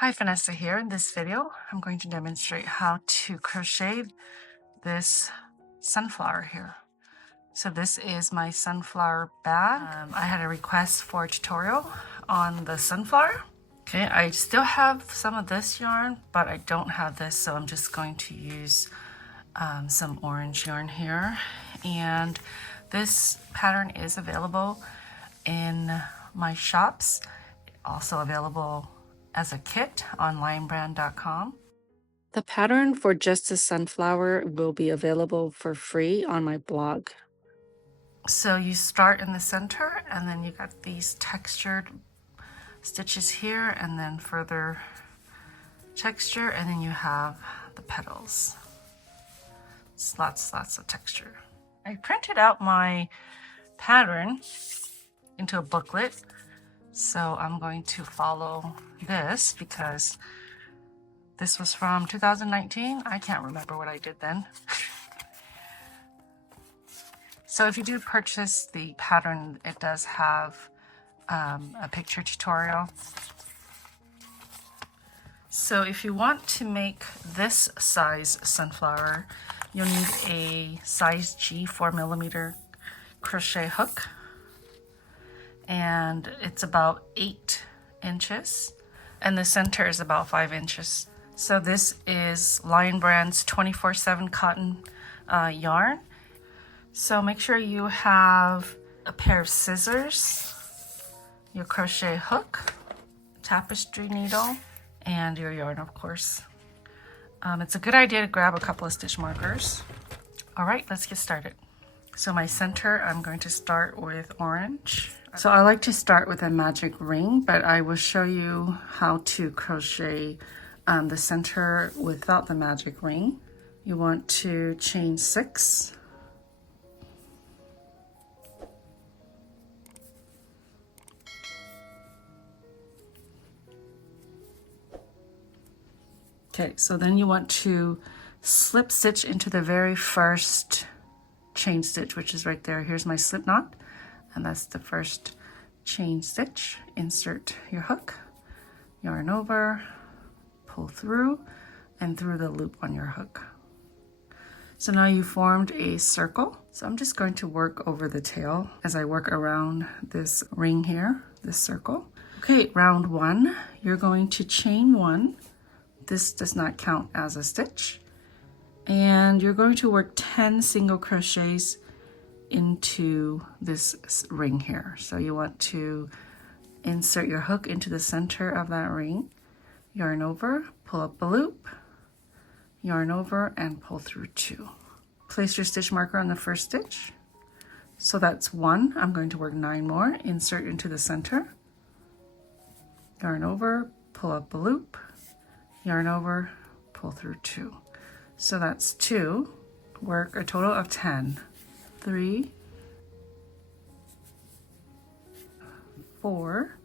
Hi, Phanessa here. In this video, I'm going to demonstrate how to crochet this sunflower here. So this is my sunflower bag. I had a request for a tutorial on the sunflower. Okay, I still have some of this yarn, but I don't have this, so I'm just going to use some orange yarn here. And this pattern is available in my shops, also available as a kit on linebrand.com. The pattern for just a sunflower will be available for free on my blog. So you start in the center and then you got these textured stitches here and then further texture, and then you have the petals. It's lots of texture. I printed out my pattern into a booklet, so I'm going to follow this because this was from 2019. I can't remember what I did then. So if you do purchase the pattern, it does have a picture tutorial. So if you want to make this size sunflower, you'll need a size G 4mm crochet hook. And it's about 8 inches. And the center is about 5 inches. So this is Lion Brand's 24/7 cotton yarn. So make sure you have a pair of scissors, your crochet hook, tapestry needle, and your yarn, of course. It's a good idea to grab a couple of stitch markers. All right, let's get started. So my center, I'm going to start with orange. So I like to start with a magic ring, but I will show you how to crochet the center without the magic ring. You want to chain 6. Okay, so then you want to slip stitch into the very first chain stitch, which is right there. Here's my slip knot, and that's the first chain stitch. Insert your hook, yarn over, pull through, and through the loop on your hook. So now you formed a circle. So I'm just going to work over the tail as I work around this ring here, this circle. Okay, round 1, you're going to chain 1. This does not count as a stitch. And you're going to work 10 single crochets into this ring here. So you want to insert your hook into the center of that ring, yarn over, pull up a loop, yarn over, and pull through 2. Place your stitch marker on the first stitch. So that's 1. I'm going to work 9 more. Insert into the center, yarn over, pull up a loop, yarn over, pull through 2. So that's 2. Work a total of 10. 3, 4,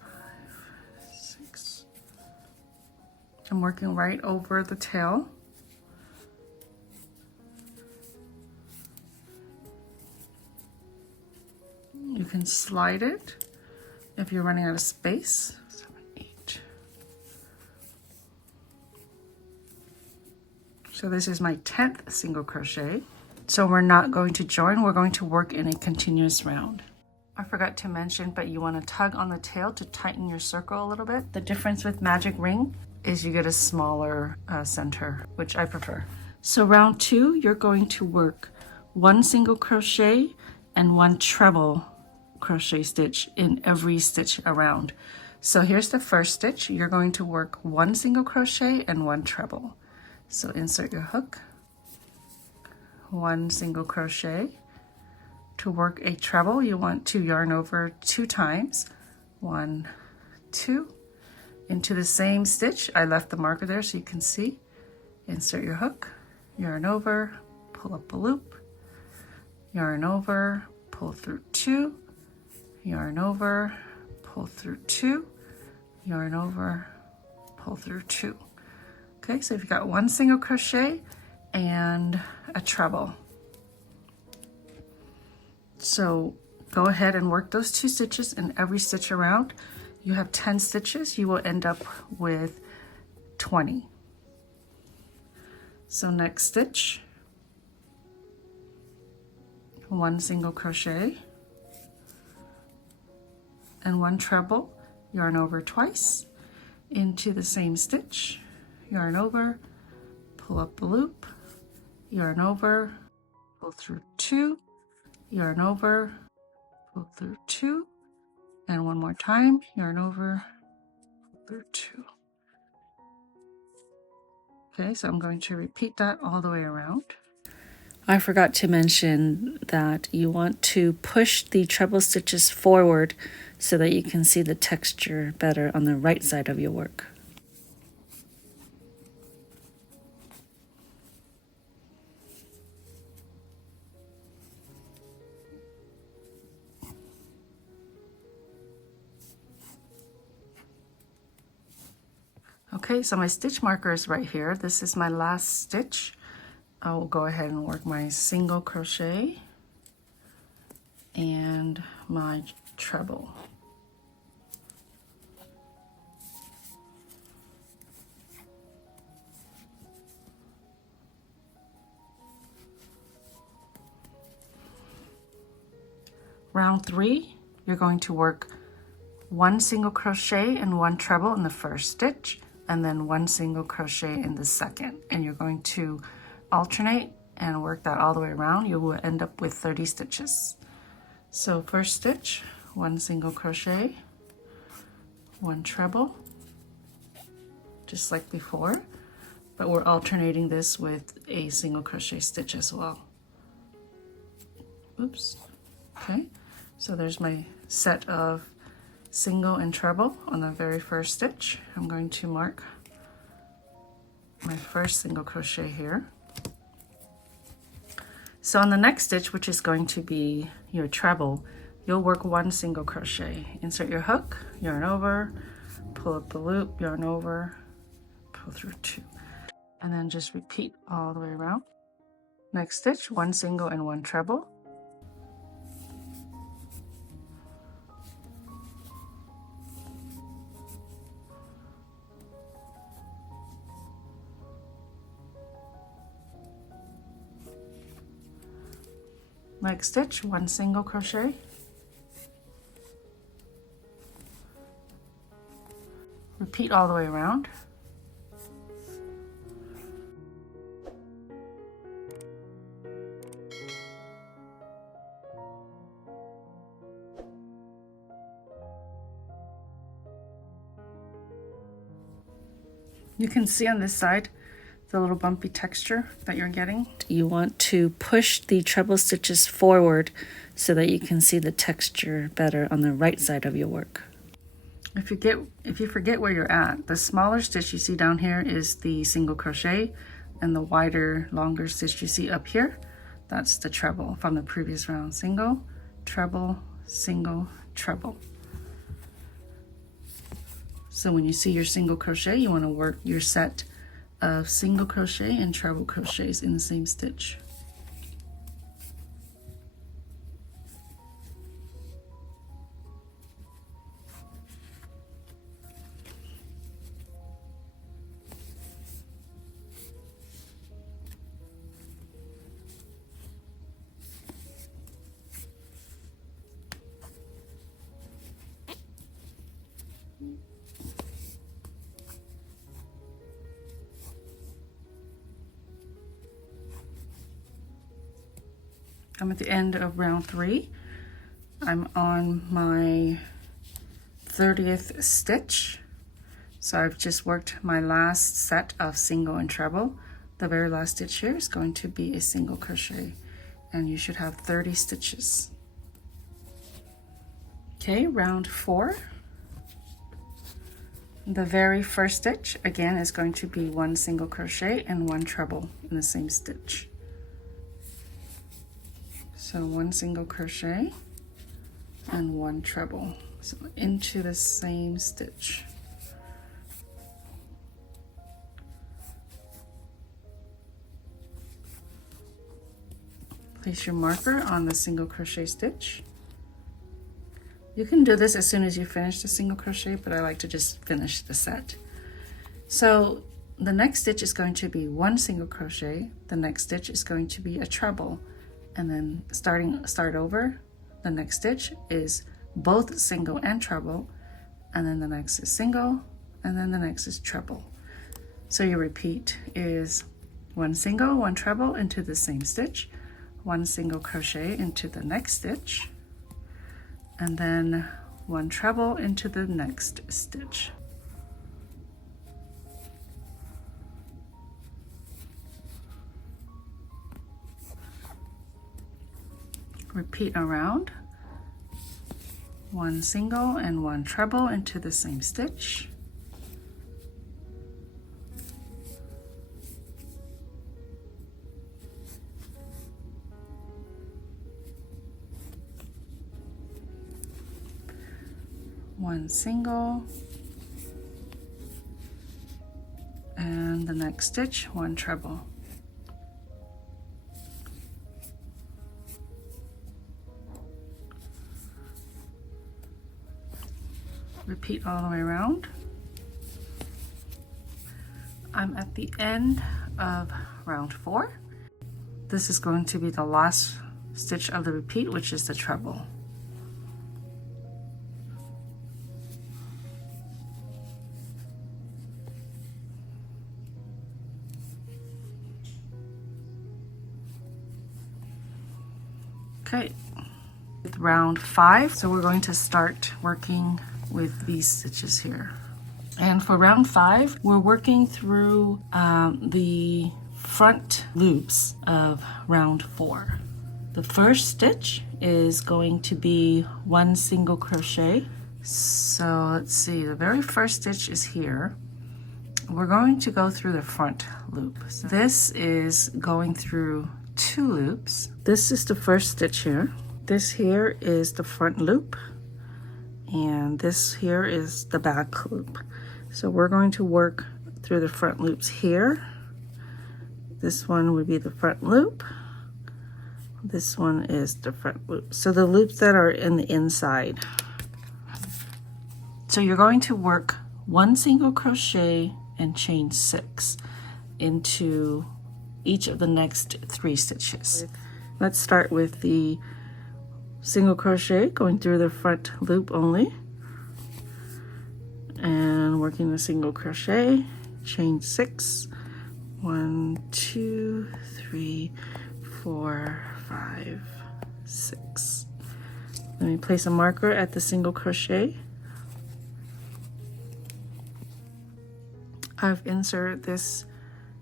5, 6. I'm working right over the tail. You can slide it if you're running out of space. 7, 8. So this is my 10th single crochet. So we're not going to join, we're going to work in a continuous round. I forgot to mention, but you want to tug on the tail to tighten your circle a little bit. The difference with magic ring is you get a smaller center, which I prefer. So round 2, you're going to work 1 single crochet and 1 treble crochet stitch in every stitch around. So here's the first stitch. You're going to work 1 single crochet and 1 treble. So insert your hook, 1 single crochet. To work a treble, you want to yarn over 2 times. 1, 2. Into the same stitch. I left the marker there so you can see. Insert your hook, yarn over, pull up a loop, yarn over, pull through 2, yarn over, pull through 2, yarn over, pull through 2. Okay, so you've got 1 single crochet and a treble. So go ahead and work those 2 stitches in every stitch around. You have 10 stitches, you will end up with 20. So next stitch, 1 single crochet and 1 treble, yarn over twice into the same stitch, yarn over, pull up the loop, yarn over, pull through 2, yarn over, pull through 2, and one more time, yarn over, pull through 2. Okay, so I'm going to repeat that all the way around. I forgot to mention that you want to push the treble stitches forward so that you can see the texture better on the right side of your work. Okay, so my stitch marker is right here. This is my last stitch. I will go ahead and work my single crochet and my treble. Round 3, you're going to work 1 single crochet and 1 treble in the first stitch, and then 1 single crochet in the second, and you're going to alternate and work that all the way around. You will end up with 30 stitches. So first stitch, 1 single crochet, 1 treble, just like before, but we're alternating this with a single crochet stitch as well. Oops. Okay, so there's my set of single and treble on the very first stitch. I'm going to mark my first single crochet here. So on the next stitch, which is going to be your treble, you'll work 1 single crochet. Insert your hook, yarn over, pull up the loop, yarn over, pull through 2, and then just repeat all the way around. Next stitch, 1 single and 1 treble. Next stitch, 1 single crochet, repeat all the way around. You can see on this side the little bumpy texture that you're getting. You want to push the treble stitches forward so that you can see the texture better on the right side of your work. If you forget where you're at, the smaller stitch you see down here is the single crochet, and the wider, longer stitch you see up here, that's the treble from the previous round. Single, treble, single, treble. So when you see your single crochet, you want to work your set of single crochet and treble crochets in the same stitch. I'm at the end of round 3. I'm on my 30th stitch. So I've just worked my last set of single and treble. The very last stitch here is going to be a single crochet, and you should have 30 stitches. Okay, round 4. The very first stitch, again, is going to be 1 single crochet and 1 treble in the same stitch. So 1 single crochet and 1 treble, so into the same stitch. Place your marker on the single crochet stitch You can do this as soon as you finish the single crochet, but I like to just finish the set. So the next stitch is going to be 1 single crochet, the next stitch is going to be a treble, and then start over. The next stitch is both single and treble, and then the next is single, and then the next is treble. So your repeat is 1 single, 1 treble into the same stitch, 1 single crochet into the next stitch, and then 1 treble into the next stitch. Repeat around, 1 single and 1 treble into the same stitch, one single, and the next stitch 1 treble. Repeat all the way around. I'm at the end of round 4. This is going to be the last stitch of the repeat, which is the treble. Okay, with round 5, so we're going to start working with these stitches here. And for round 5, we're working through the front loops of round 4. The first stitch is going to be 1 single crochet. So let's see, the very first stitch is here. We're going to go through the front loop. So this is going through 2 loops. This is the first stitch here. This here is the front loop, and this here is the back loop. So we're going to work through the front loops here. This one would be the front loop. This one is the front loop. So the loops that are in the inside. So you're going to work 1 single crochet and chain 6 into each of the next 3 stitches. Let's start with the single crochet, going through the front loop only, and working the single crochet, chain 6, 1, 2, 3, 4, 5, 6. Let me place a marker at the single crochet. I've inserted this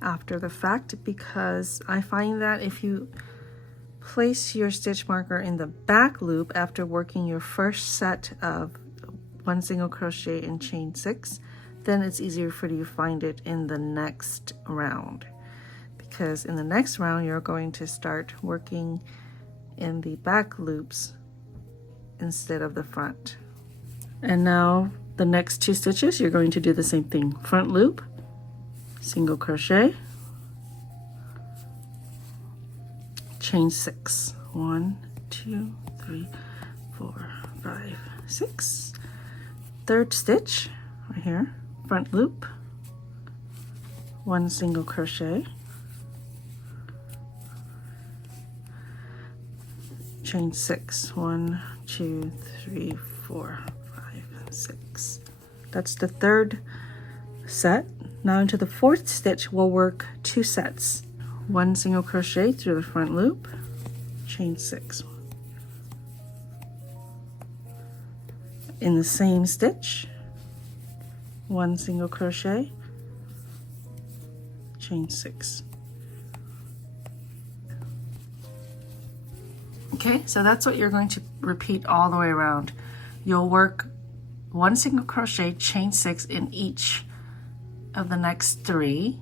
after the fact because I find that if you place your stitch marker in the back loop after working your first set of 1 single crochet and chain 6, then it's easier for you to find it in the next round, because in the next round you're going to start working in the back loops instead of the front. And now the next 2 stitches you're going to do the same thing. Front loop, single crochet, chain 6, 1, 2, 3, 4, 5, 6. Third stitch right here, front loop, 1 single crochet, chain 6, 1, 2, 3, 4, 5, 6. That's the third set. Now into the fourth stitch we'll work 2 sets. 1 single crochet through the front loop, chain 6. In the same stitch, 1 single crochet, chain 6. Okay, so that's what you're going to repeat all the way around. You'll work 1 single crochet, chain 6 in each of the next 3,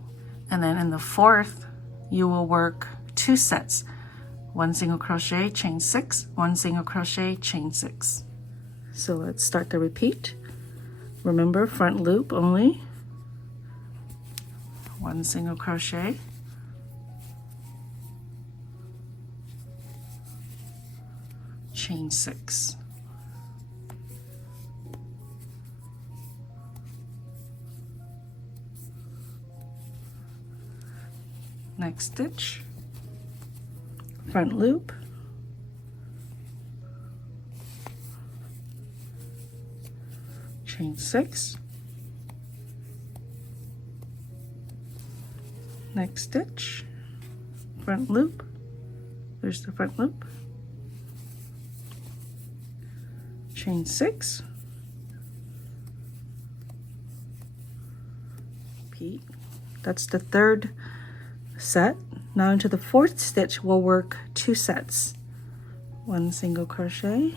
and then in the fourth you will work 2 sets. 1 single crochet, chain 6, 1 single crochet, chain 6. So let's start the repeat. Remember, front loop only, 1 single crochet, chain 6. next stitch, front loop, chain 6, next stitch, front loop, there's the front loop, chain 6, repeat. That's the third set. Now into the fourth stitch we'll work 2 sets, 1 single crochet,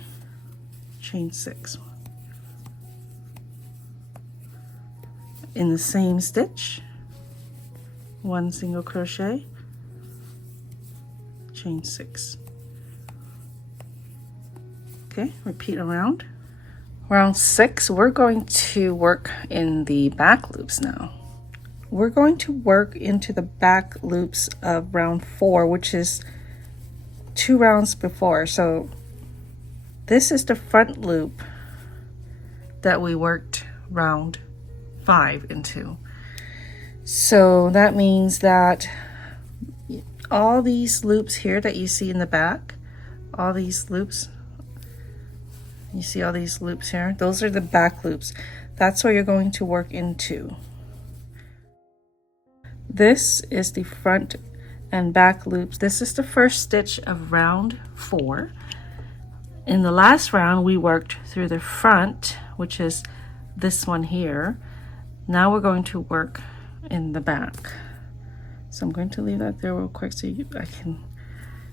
chain 6. In the same stitch, 1 single crochet, chain 6. Okay, repeat around. Round 6, we're going to work in the back loops now. We're going to work into the back loops of round 4, which is 2 rounds before. So this is the front loop that we worked round 5 into. So that means that all these loops here that you see in the back, all these loops, you see all these loops here, those are the back loops. That's what you're going to work into. This is the front and back loops. This is the first stitch of round 4. In the last round we worked through the front, which is this one here. Now we're going to work in the back. So I'm going to leave that there real quick so I can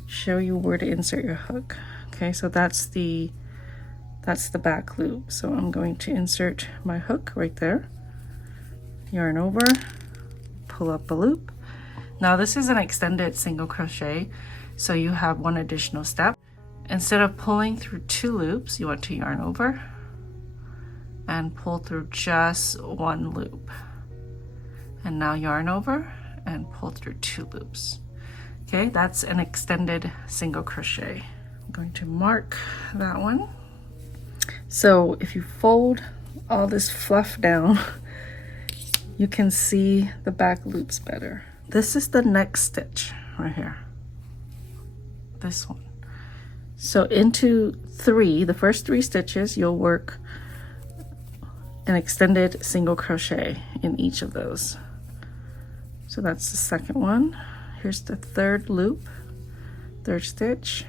show you where to insert your hook. Okay, so that's the back loop. So I'm going to insert my hook right there, yarn over, pull up a loop. Now this is an extended single crochet, so you have 1 additional step. Instead of pulling through 2 loops, you want to yarn over and pull through just 1 loop. And now yarn over and pull through 2 loops. Okay, that's an extended single crochet. I'm going to mark that one. So if you fold all this fluff down, you can see the back loops better. This is the next stitch right here, this one. So into 3, the first 3 stitches, you'll work an extended single crochet in each of those. So that's the second one. Here's the third loop, third stitch,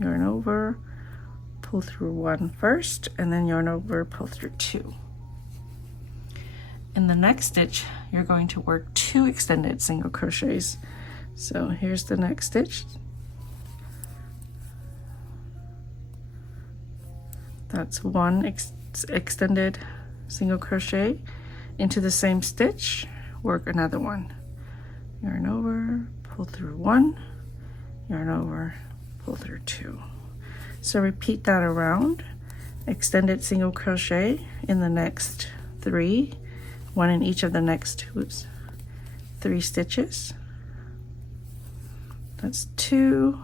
yarn over, pull through 1 first, and then yarn over, pull through 2. In the next stitch, you're going to work 2 extended single crochets. So here's the next stitch. That's 1 extended single crochet. Into the same stitch, work another one. Yarn over, pull through 1, yarn over, pull through 2. So repeat that around. Extended single crochet in the next 3, 1 in each of the next 3 stitches. That's 2,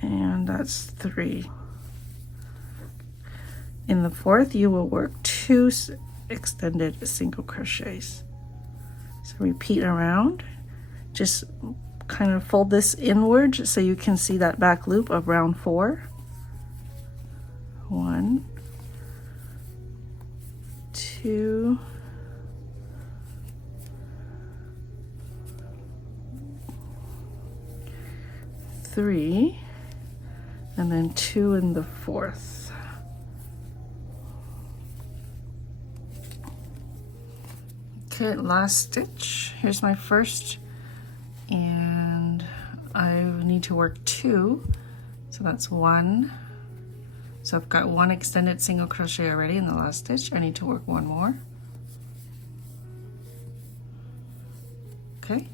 and that's 3. In the fourth, you will work 2 extended single crochets. So repeat around. Just kind of fold this inward so you can see that back loop of round 4. 1, 2, 3, and then 2 in the fourth. Okay, last stitch. Here's my first, and I need to work 2, so that's 1. So I've got 1 extended single crochet already in the last stitch. I need to work 1 more. Okay,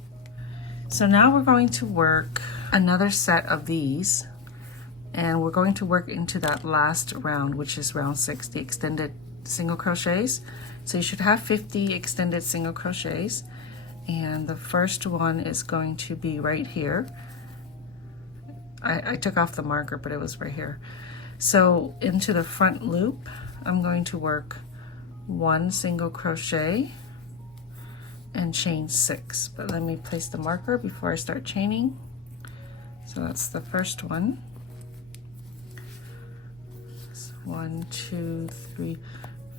so now we're going to work another set of these, and we're going to work into that last round, which is round 6, the extended single crochets. So you should have 50 extended single crochets, and the first one is going to be right here. I took off the marker, but it was right here. So into the front loop, I'm going to work 1 single crochet, and chain 6. But let me place the marker before I start chaining. So that's the first one. So 1, 2, 3,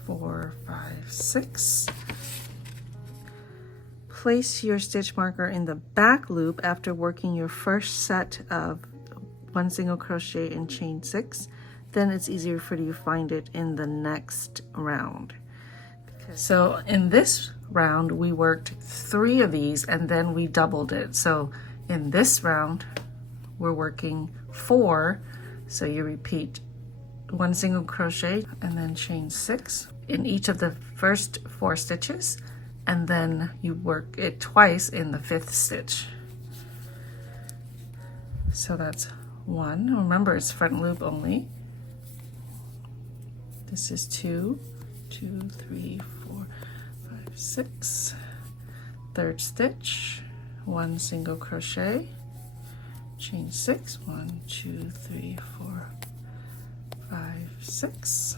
4, 5, 6. Place your stitch marker in the back loop after working your first set of 1 single crochet and chain 6. Then it's easier for you to find it in the next round. So in this round we worked 3 of these and then we doubled it. So in this round we're working 4, so you repeat 1 single crochet and then chain 6 in each of the first 4 stitches, and then you work it twice in the 5th stitch. So that's 1. Remember, it's front loop only. This is 2, 2, 3, 4, 5, 6. 3rd stitch, 1 single crochet, chain 6, 1, 2, 3, 4, 5, 6.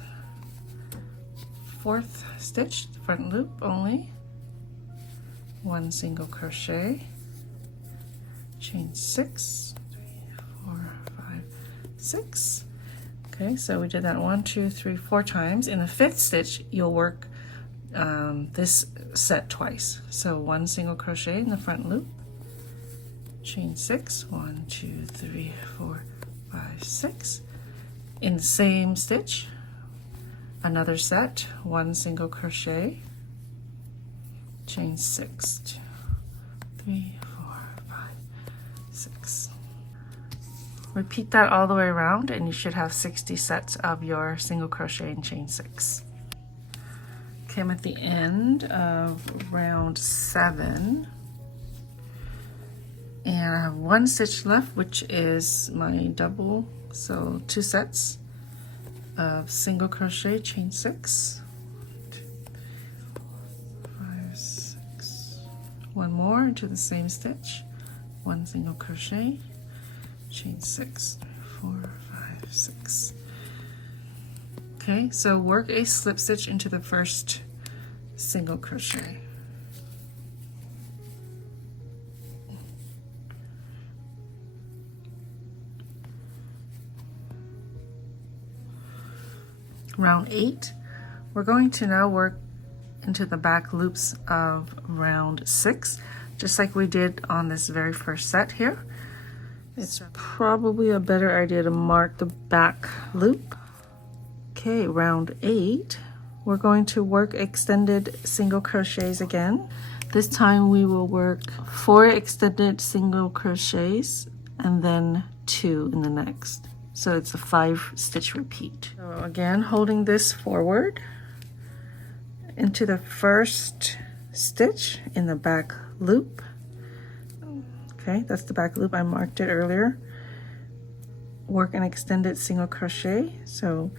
4th stitch, front loop only, 1 single crochet, chain 6, 3, 4, 5, 6. Okay, so we did that 1, 2, 3, 4 times. In the 5th stitch, you'll work this set twice. So 1 single crochet in the front loop, chain 6, 1, 2, 3, 4, 5, 6. In the same stitch, another set, 1 single crochet, chain 6, 2, 3, 4, 5, 6. Repeat that all the way around and you should have 60 sets of your single crochet and chain 6. Okay, I'm at the end of round 7 and I have 1 stitch left, which is my double, so 2 sets of single crochet, chain 6, 2, 3, 4, 5, 6. 1 more into the same stitch, 1 single crochet, chain 6, 4, 5, 6. Okay, so work a slip stitch into the first single crochet. Round 8, we're going to now work into the back loops of round 6, just like we did on this very first set here. It's probably a better idea to mark the back loop. Okay, round 8, we're going to work extended single crochets again. This time we will work 4 extended single crochets and then 2 in the next. So it's a 5 stitch repeat. So again, holding this forward into the first stitch in the back loop. Okay, that's the back loop. I marked it earlier. Work an extended single crochet. So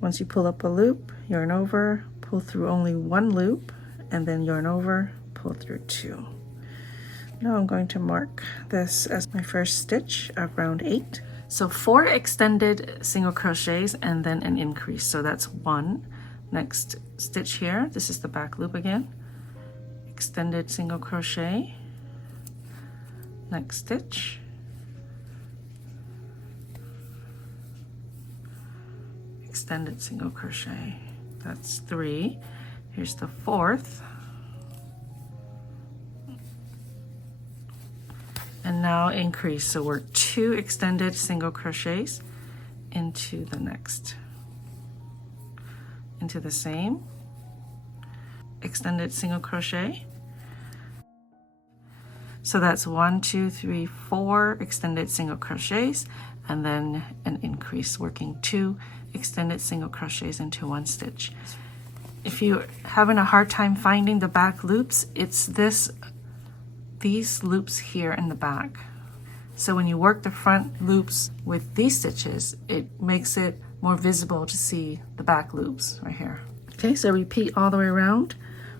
once you pull up a loop, yarn over, pull through only 1 loop, and then yarn over, pull through 2. Now I'm going to mark this as my first stitch of round 8. So 4 extended single crochets and then an increase. So that's 1. Next stitch here, this is the back loop again. Extended single crochet. Next stitch. Extended single crochet. That's 3. Here's the 4th. And now increase, so we're 2 extended single crochets into the next, into the same extended single crochet. So that's 1, 2, 3, 4 extended single crochets and then an increase, working 2 extended single crochets into 1 stitch. If you're having a hard time finding the back loops, it's these loops here in the back. So when you work the front loops with these stitches, it makes it more visible to see the back loops right here. Okay, so repeat all the way around.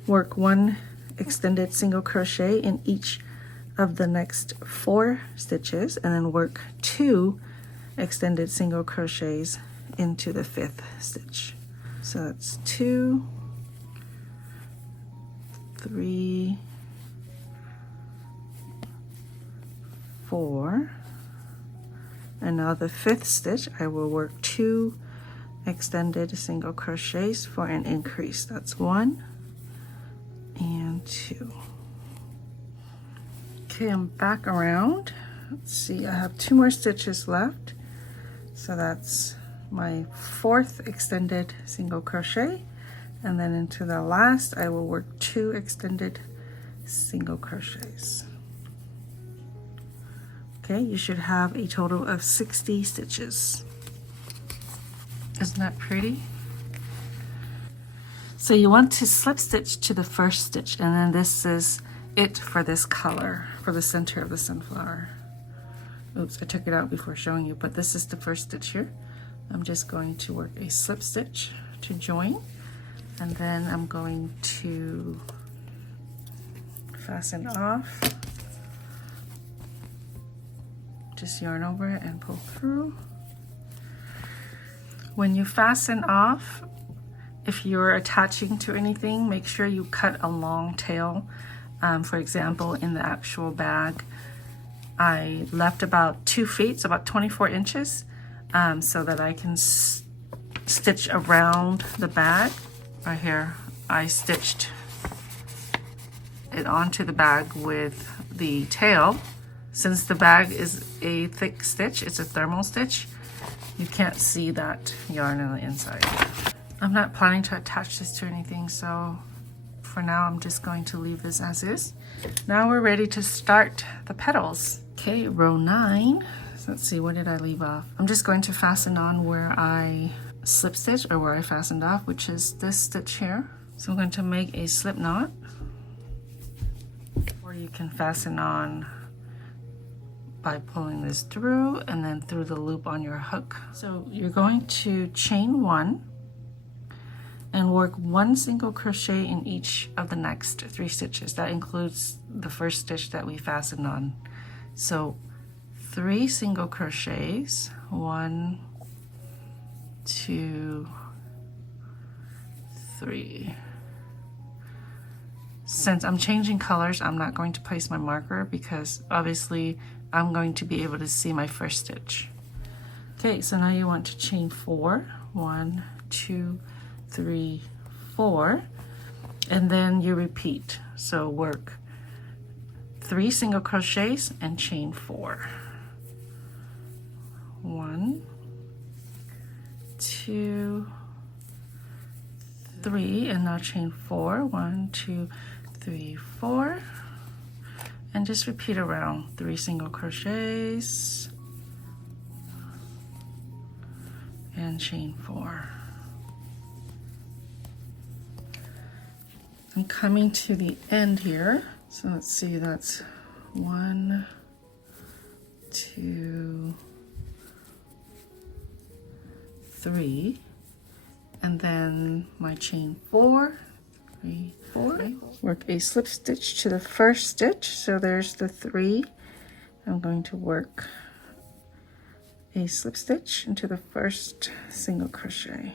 Work 1 extended single crochet in each of the next 4 stitches and then work 2 extended single crochets into the 5th stitch. So that's 2, 3, 4, and now the 5th stitch I will work 2 extended single crochets for an increase. That's 1 and 2. Okay, I'm back around. Let's see, I have 2 more stitches left, so that's my 4th extended single crochet, and then into the last I will work 2 extended single crochets. Okay, you should have a total of 60 stitches. Isn't that pretty? So you want to slip stitch to the first stitch, and then this is it for this color, for the center of the sunflower. Oops, I took it out before showing you, but this is the first stitch here. I'm just going to work a slip stitch to join, and then I'm going to fasten off. Just yarn over it and pull through. When you fasten off, if you're attaching to anything, make sure you cut a long tail. For example, in the actual bag, I left about 2 feet, so about 24 inches, so that I can stitch around the bag. Right here, I stitched it onto the bag with the tail. Since the bag is a thick stitch, it's a thermal stitch, you can't see that yarn on the inside. I'm not planning to attach this to anything, so for now I'm just going to leave this as is. Now we're ready to start the petals. Okay, row 9. So let's see, where did I leave off? I'm just going to fasten on where I slip stitch, or where I fastened off, which is this stitch here. So I'm going to make a slip knot, or you can fasten on by pulling this through and then through the loop on your hook. So you're going to chain 1 and work 1 single crochet in each of the next 3 stitches. That includes the first stitch that we fastened on. So 3 single crochets, 1, 2, 3. Since I'm changing colors, I'm not going to place my marker because obviously I'm going to be able to see my first stitch. Okay, so now you want to chain 4, 1, 2, 3, 4, and then you repeat. So work 3 single crochets and chain 4. 1, 2, 3, and now chain 4. 1, 2, 3, 4, and just repeat around 3 single crochets and chain 4. I'm coming to the end here, so let's see, that's 1, 2, 3, and then my chain 4, 3, 4. Work a slip stitch to the first stitch, so there's the 3. I'm going to work a slip stitch into the first single crochet.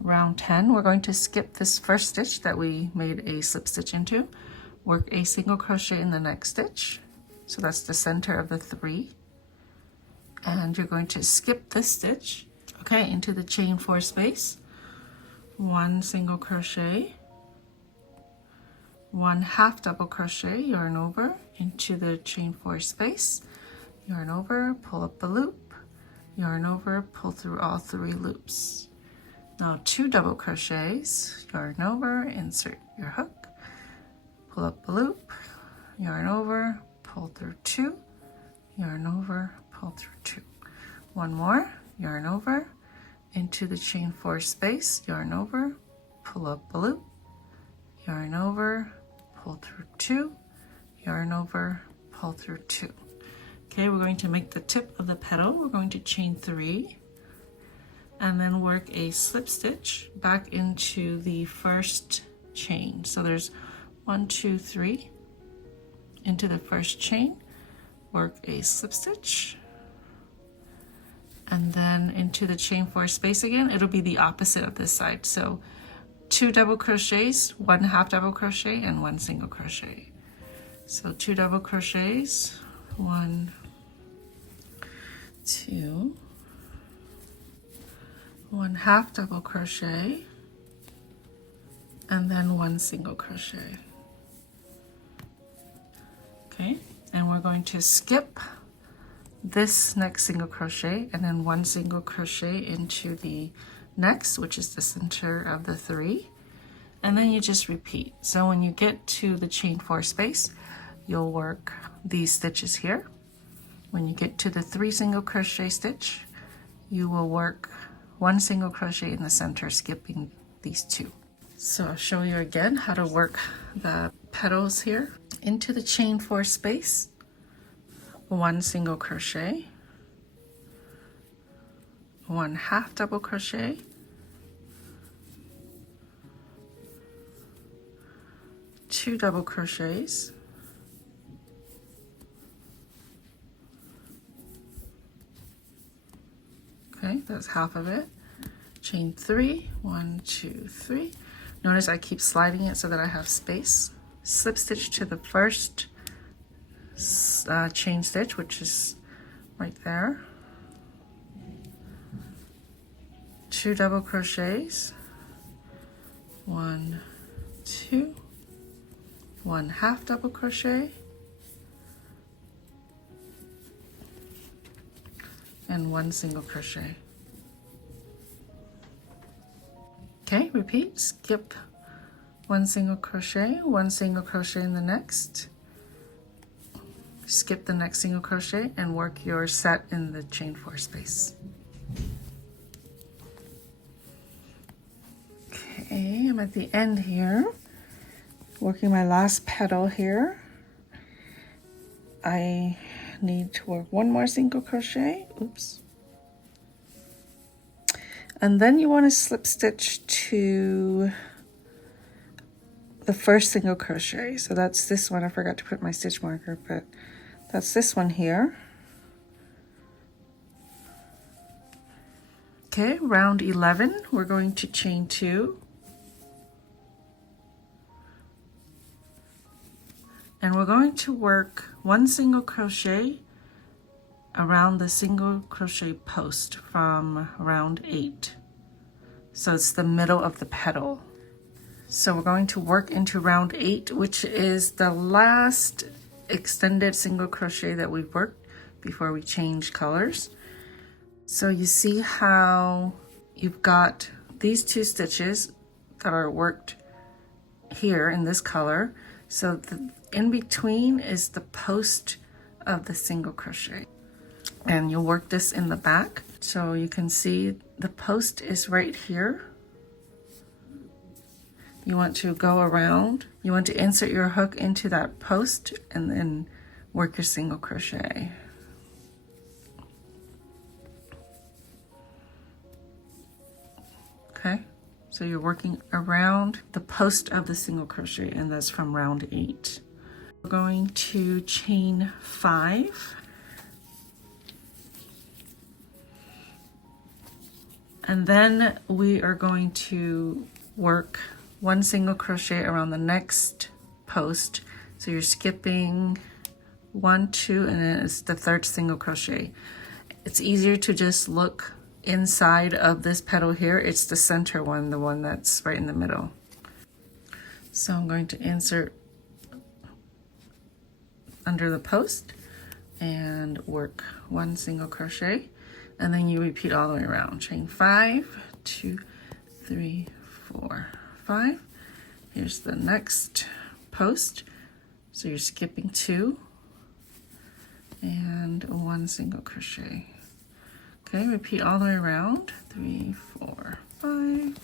Round 10, we're going to skip this first stitch that we made a slip stitch into. Work a single crochet in the next stitch, so that's the center of the 3, and you're going to skip this stitch, okay, into the chain 4 space. 1 single crochet, 1 half double crochet, yarn over into the chain 4 space, yarn over, pull up the loop, yarn over, pull through all 3 loops. Now 2 double crochets, yarn over, insert your hook, pull up the loop, yarn over, pull through 2, yarn over, pull through 2. 1 more, yarn over into the chain 4 space, yarn over, pull up the loop, yarn over, pull through 2, yarn over, pull through 2. Okay, we're going to make the tip of the petal. We're going to chain 3 and then work a slip stitch back into the first chain. So there's 1, 2, 3 into the first chain, work a slip stitch, and then into the chain 4 space again. It'll be the opposite of this side. So 2 double crochets, 1 half double crochet, and 1 single crochet. So 2 double crochets, 1, 2, 1 half double crochet, and then 1 single crochet. Okay, and we're going to skip this next single crochet and then 1 single crochet into the next, which is the center of the 3, and then you just repeat. So when you get to the chain 4 space, you'll work these stitches here. When you get to the 3 single crochet stitch, you will work 1 single crochet in the center, skipping these 2. So I'll show you again how to work the petals here. Into the chain 4 space, 1 single crochet, 1 half double crochet, 2 double crochets, okay, that's half of it. Chain 3, 1, 2, 3. Notice I keep sliding it so that I have space. Slip stitch to the first chain stitch, which is right there. 2 double crochets, 1, 2, 1 half double crochet, and 1 single crochet. Okay, repeat, skip 1 single crochet, 1 single crochet in the next, skip the next single crochet, and work your set in the chain 4 space. Okay, I'm at the end here, working my last petal here. I need to work 1 more single crochet, oops. And then you want to slip stitch to the first single crochet. So that's this one. I forgot to put my stitch marker, but that's this one here. Okay, round 11, we're going to chain 2. And we're going to work 1 single crochet around the single crochet post from round 8. So it's the middle of the petal. So we're going to work into round 8, which is the last extended single crochet that we've worked before we change colors. So you see how you've got these 2 stitches that are worked here in this color. So in between is the post of the single crochet. And you'll work this in the back. So you can see the post is right here. You want to go around. You want to insert your hook into that post and then work your single crochet. Okay, so you're working around the post of the single crochet, and that's from round 8. We're going to chain 5. And then we are going to work 1 single crochet around the next post. So you're skipping 1, 2, and then it's the 3rd single crochet. It's easier to just look inside of this petal here. It's the center one, the one that's right in the middle. So I'm going to insert under the post and work 1 single crochet, and then you repeat all the way around. Chain 5, 2, 3, 4, 5. Here's the next post. So you're skipping 2 and 1 single crochet. Okay, repeat all the way around. 3, 4, 5.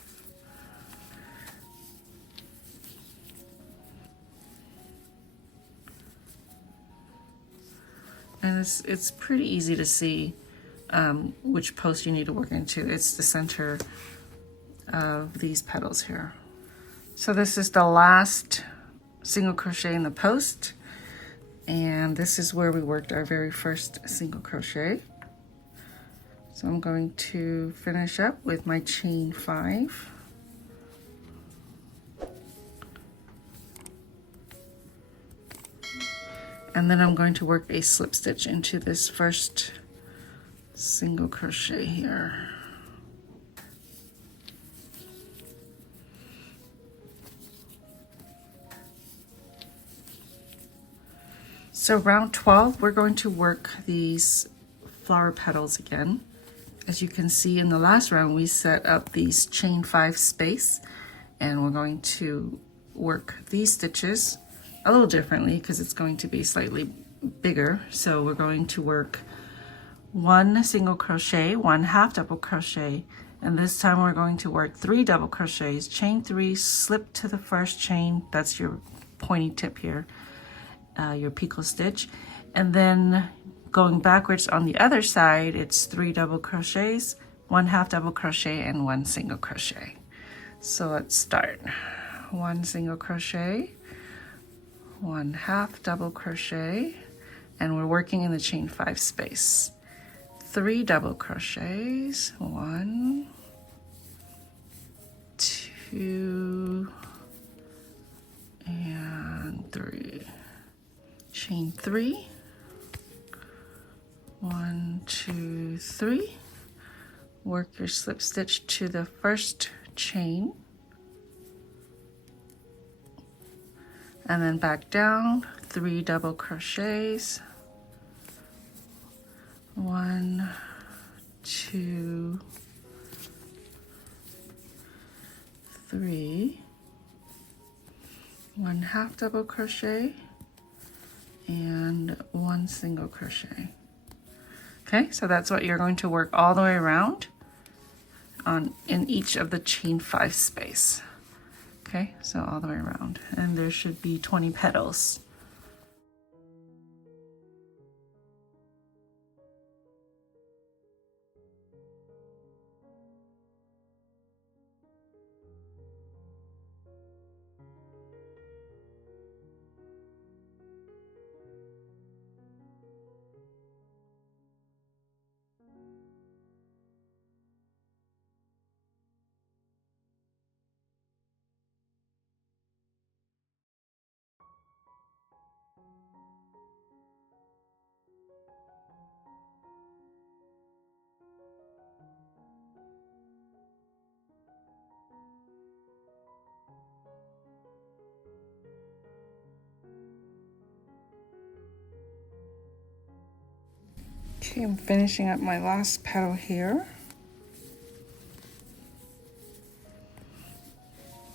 And it's pretty easy to see which post you need to work into. It's the center of these petals here. So this is the last single crochet in the post, and this is where we worked our very first single crochet. So I'm going to finish up with my chain 5. And then I'm going to work a slip stitch into this first single crochet here. So round 12, we're going to work these flower petals again. As you can see in the last round, we set up these chain 5 space, and we're going to work these stitches a little differently because it's going to be slightly bigger. So we're going to work 1 single crochet, 1 half double crochet, and this time we're going to work 3 double crochets, chain 3, slip to the first chain, that's your pointy tip here, your picot stitch, and then going backwards on the other side, it's 3 double crochets, 1 half double crochet, and 1 single crochet. So let's start. 1 single crochet, 1 half double crochet, and we're working in the chain 5 space. 3 double crochets, 1, 2, and 3. Chain 3, 1, 2, 3. Work your slip stitch to the first chain, and then back down, 3 double crochets, 1, 2, 3, 1 half double crochet, and 1 single crochet. Okay, so that's what you're going to work all the way around in each of the chain 5 space. Okay, so all the way around, and there should be 20 petals. Okay, I'm finishing up my last petal here.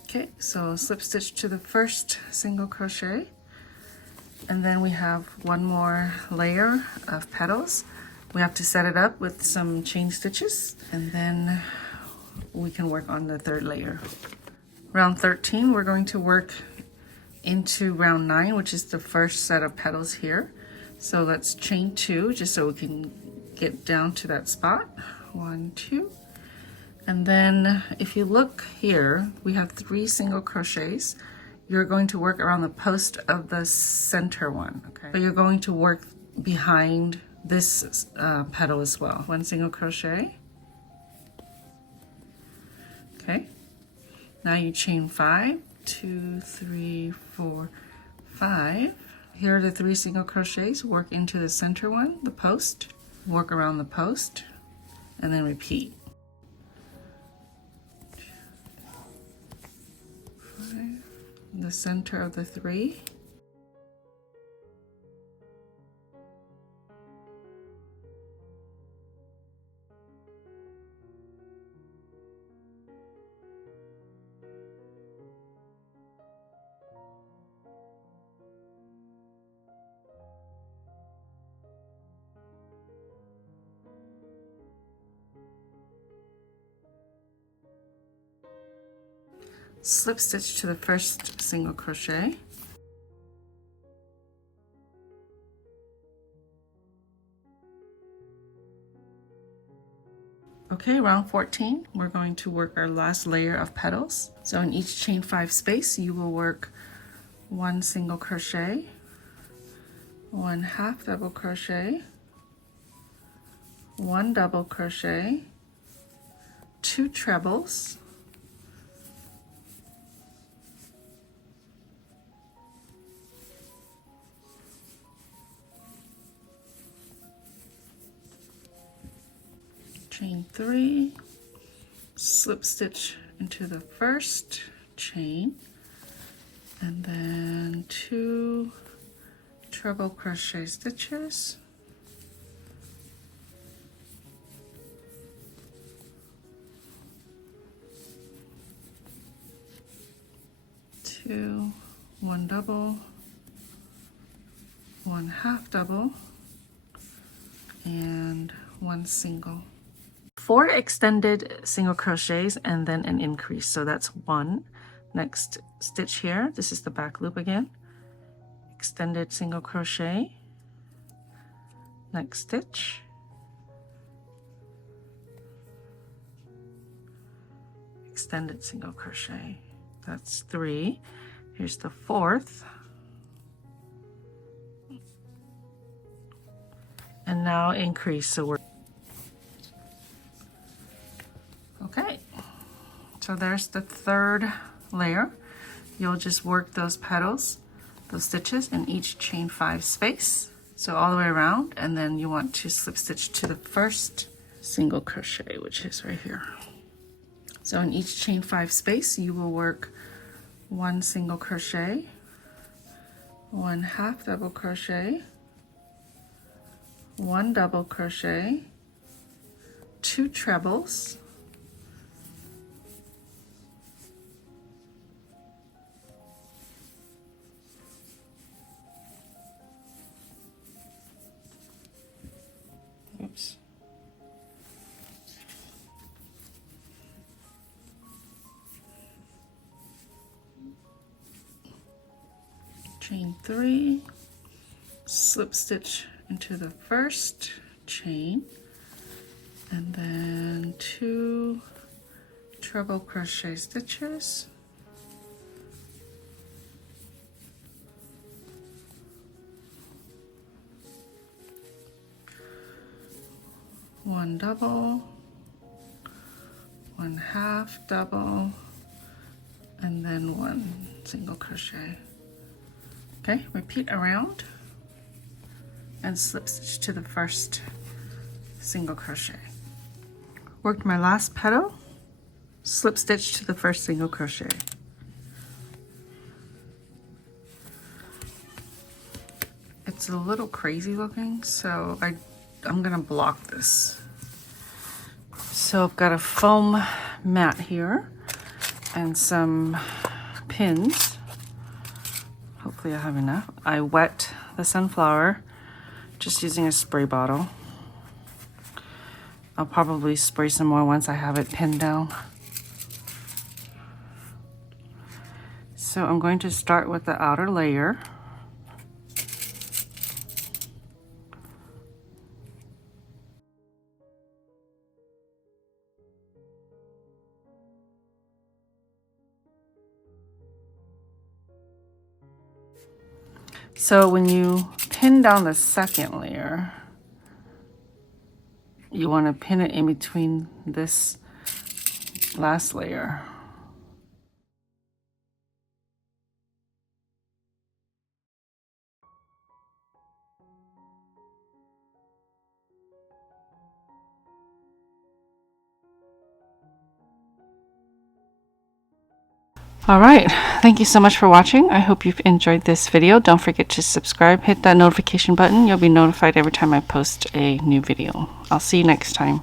Okay, so slip stitch to the first single crochet, and then we have one more layer of petals. We have to set it up with some chain stitches, and then we can work on the third layer. Round 13, we're going to work into round 9, which is the first set of petals here. So let's chain 2 just so we can get down to that spot. 1, 2. And then if you look here, we have 3 single crochets. You're going to work around the post of the center one, okay? So you're going to work behind this petal as well. 1 single crochet. Okay. Now you chain 5, 2, 3, 4, 5. Here are the 3 single crochets. Work into the center one, the post. Work around the post, and then repeat. 5, the center of the 3. Slip stitch to the first single crochet. Okay, round 14, we're going to work our last layer of petals. So in each chain 5 space, you will work 1 single crochet, 1 half double crochet, 1 double crochet, 2 trebles, chain 3, slip stitch into the first chain, and then 2 treble crochet stitches, two, 1 double, 1 half double, and 1 single. 4 extended single crochets and then an increase, so that's 1. Next stitch here, this is the back loop again, extended single crochet, next stitch, extended single crochet, that's 3. Here's the 4th, and now increase, so we're okay. So there's the 3rd layer. You'll just work those petals, those stitches in each chain 5 space, so all the way around, and then you want to slip stitch to the first single crochet, which is right here. So in each chain 5 space you will work 1 single crochet, 1 half double crochet, 1 double crochet, 2 trebles, oops, chain 3, slip stitch into the first chain, and then 2 treble crochet stitches, one double, 1 half double, and then 1 single crochet. Okay, repeat around and slip stitch to the first single crochet. Worked my last petal, slip stitch to the first single crochet. It's a little crazy looking, so I'm gonna block this. So I've got a foam mat here and some pins. Hopefully I have enough. I wet the sunflower just using a spray bottle. I'll probably spray some more once I have it pinned down. So I'm going to start with the outer layer. So when you pin down the second layer, you want to pin it in between this last layer. All right, thank you so much for watching. I hope you've enjoyed this video. Don't forget to subscribe, hit that notification button. You'll be notified every time I post a new video. I'll see you next time.